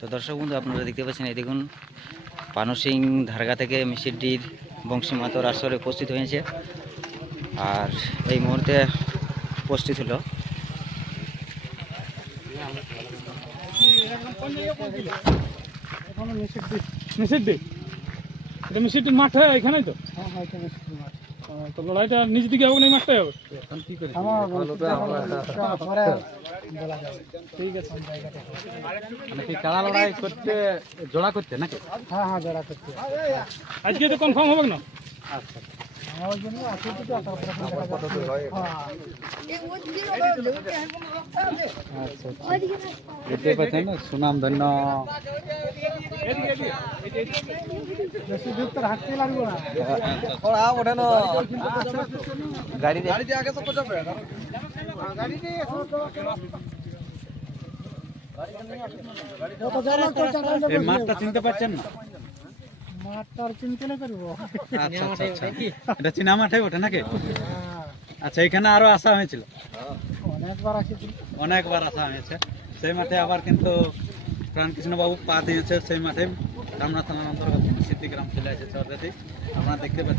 তো দর্শক বন্ধু আপনারা দেখতে পাচ্ছেন এই দেখুন পানসিং ধারগা থেকে মিষ্টির বংশী মাতর আসরে উপস্থিত হয়েছে। আর এই মুহূর্তে উপস্থিত হলো। মাঠ হয় এখানেই তো? হ্যাঁ হ্যাঁ তো লড়াইটা নিজ দিকে হবে না মাঠটাই হবে। যাবে ঠিক আছে মানে কি কাড়া লড়াই করতে জোড়া করতে নাকি? হ্যাঁ হ্যাঁ জোড়া করতে। আজকে তো কনফার্ম হবে না। হ্যাঁ? দেখতে পাচ্ছেন সুনাম ধন্য। মাঠটা চিনতে পারছেন না? মাঠটা চিনতে না করব আচ্ছা আচ্ছা। আচ্ছা চীনা মাঠে ওঠে নাকি? আরও আসা হয়েছিল। অনেকবার অনেকবার আসা হয়েছে। সেই মাঠে আবার কিন্তু প্রাণকৃষ্ণ বাবু পা দিয়েছে, সেই মাঠে কামনা থানার অন্তর্গত সিদ্ধিগ্রাম চলে আছে অলরেডি আপনারা দেখতে পাচ্ছেন